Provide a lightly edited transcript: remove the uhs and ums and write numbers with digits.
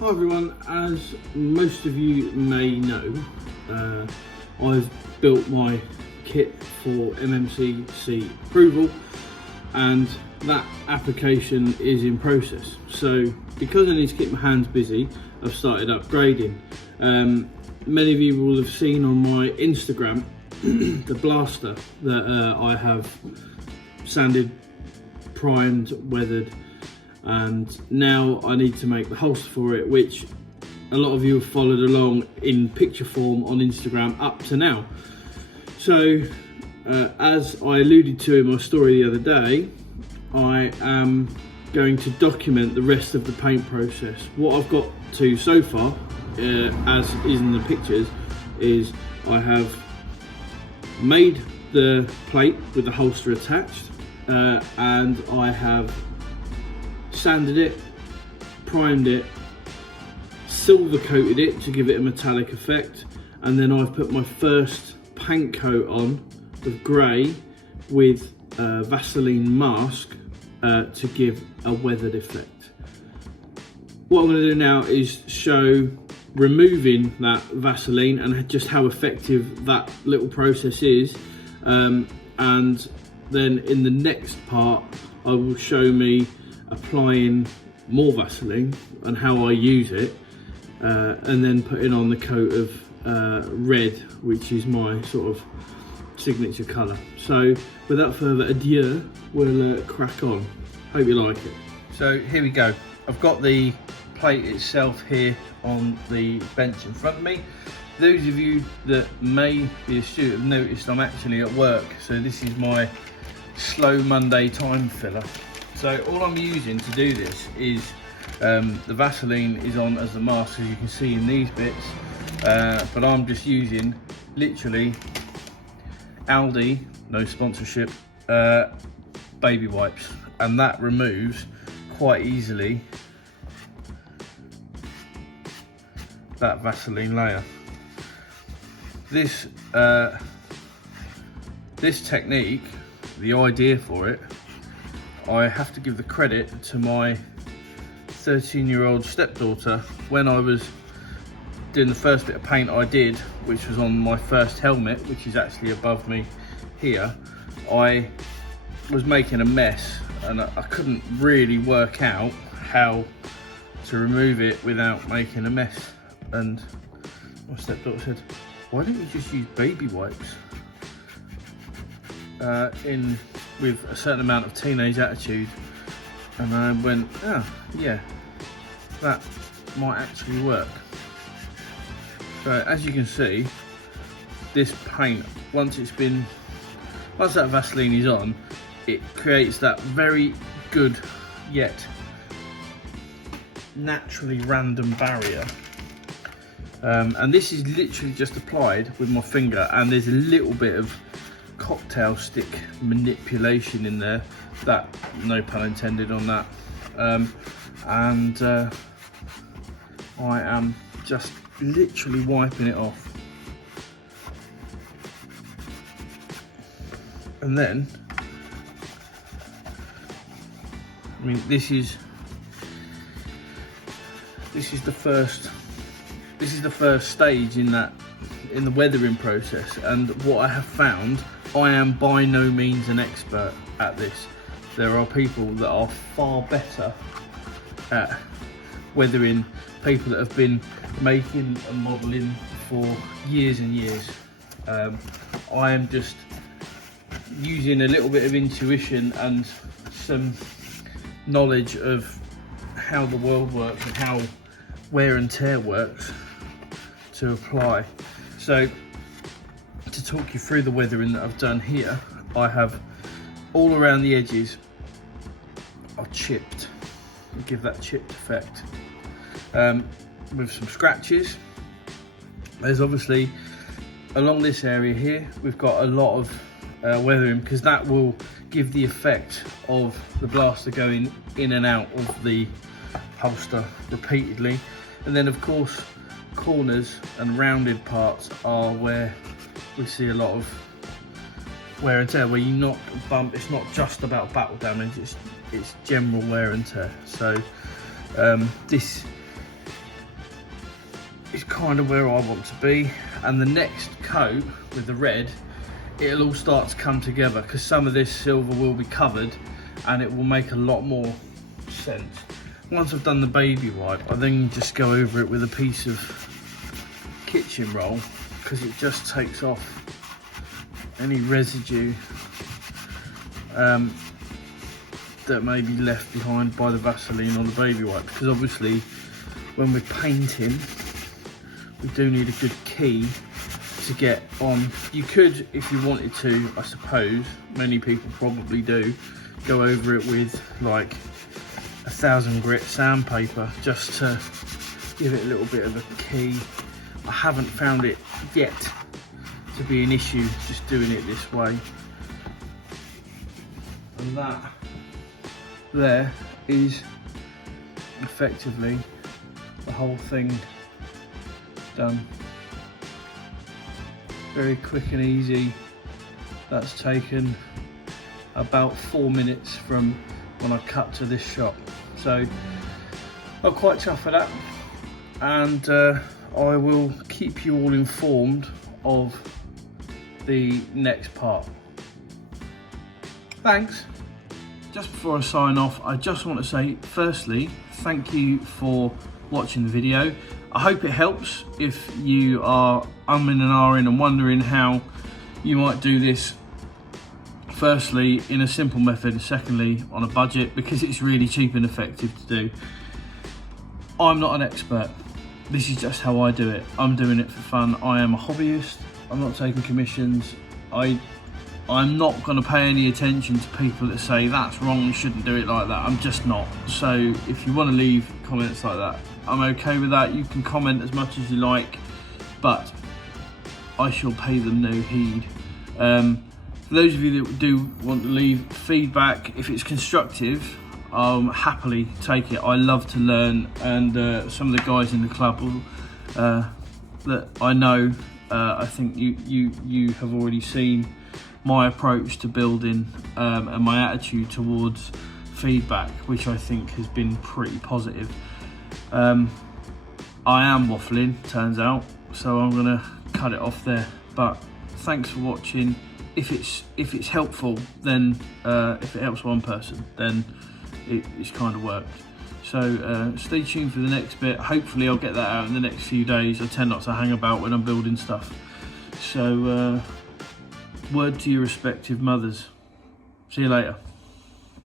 Hi everyone, as most of you may know, I've built my kit for MMCC approval and that application is in process. So because I need to keep my hands busy, I've started upgrading. Many of you will have seen on my Instagram the blaster that I have sanded, primed, weathered, and now I need to make the holster for it, which a lot of you have followed along in picture form on Instagram up to now. So as I alluded to in my story the other day, I am going to document the rest of the paint process. What I've got to so far, as is in the pictures, is I have made the plate with the holster attached, and I have sanded it, primed it, silver coated it to give it a metallic effect, and then I've put my first paint coat on of grey with a Vaseline mask to give a weathered effect. What I'm going to do now is show removing that Vaseline and just how effective that little process is, and then in the next part I will show me applying more Vaseline and how I use it, and then putting on the coat of red, which is my sort of signature colour. So without further ado, we'll crack on. Hope you like it. So here we go. I've got the plate itself here on the bench in front of me. Those of you that may be astute have noticed I'm actually at work, so this is my slow Monday time filler. So all I'm using to do this is the Vaseline is on as the mask, as you can see in these bits, but I'm just using literally Aldi, no sponsorship, baby wipes, and that removes quite easily that Vaseline layer. This technique, the idea for it, I have to give the credit to my 13-year-old stepdaughter. When I was doing the first bit of paint I did, which was on my first helmet, which is actually above me here, I was making a mess and I couldn't really work out how to remove it without making a mess. And my stepdaughter said, why don't you just use baby wipes? With a certain amount of teenage attitude, and I went, oh yeah, that might actually work. So as you can see, this paint, once that Vaseline is on, it creates that very good yet naturally random barrier. And this is literally just applied with my finger, and there's a little bit of cocktail stick manipulation in there, that, no pun intended on that, and I am just literally wiping it off, and then I mean this is the first stage in the weathering process, and what I have found, I am by no means an expert at this. There are people that are far better at weathering, people that have been making and modelling for years and years. I am just using a little bit of intuition and some knowledge of how the world works and how wear and tear works to apply. So to talk you through the weathering that I've done here, I have all around the edges are chipped, give that chipped effect, with some scratches. There's obviously along this area here we've got a lot of weathering, because that will give the effect of the blaster going in and out of the holster repeatedly. And then of course corners and rounded parts are where we see a lot of wear and tear, where you knock and bump. It's not just about battle damage, it's general wear and tear. So this is kind of where I want to be, and the next coat with the red, it'll all start to come together because some of this silver will be covered and it will make a lot more sense. Once I've done the baby wipe, I then just go over it with a piece of kitchen roll because it just takes off any residue that may be left behind by the Vaseline on the baby wipe, because obviously when we're painting we do need a good key to get on. You could, if you wanted to, I suppose, many people probably do, go over it with like 1000 grit sandpaper just to give it a little bit of a key. I haven't found it yet to be an issue just doing it this way. And that there is effectively the whole thing done. Very quick and easy. That's taken about 4 minutes from when I cut to this shot. So I'm quite chuffed for that, and I will keep you all informed of the next part. Thanks. Just before I sign off, I just want to say, firstly, thank you for watching the video. I hope it helps if you are umming and ahhing and wondering how you might do this, firstly in a simple method, and secondly on a budget, because it's really cheap and effective to do. I'm not an expert. This is just how I do it. I'm doing it for fun. I am a hobbyist. I'm not taking commissions. I'm not going to pay any attention to people that say that's wrong, you shouldn't do it like that. I'm just not. So if you want to leave comments like that, I'm okay with that. You can comment as much as you like, but I shall pay them no heed. For those of you that do want to leave feedback, if it's constructive, I'll happily take it. I love to learn, and some of the guys in the club that I know, I think you have already seen my approach to building and my attitude towards feedback, which I think has been pretty positive. I am waffling, turns out, so I'm gonna cut it off there. But thanks for watching. If it's helpful, then if it helps one person, then it's kind of worked. So stay tuned for the next bit. Hopefully I'll get that out in the next few days. I tend not to hang about when I'm building stuff. So word to your respective mothers. See you later.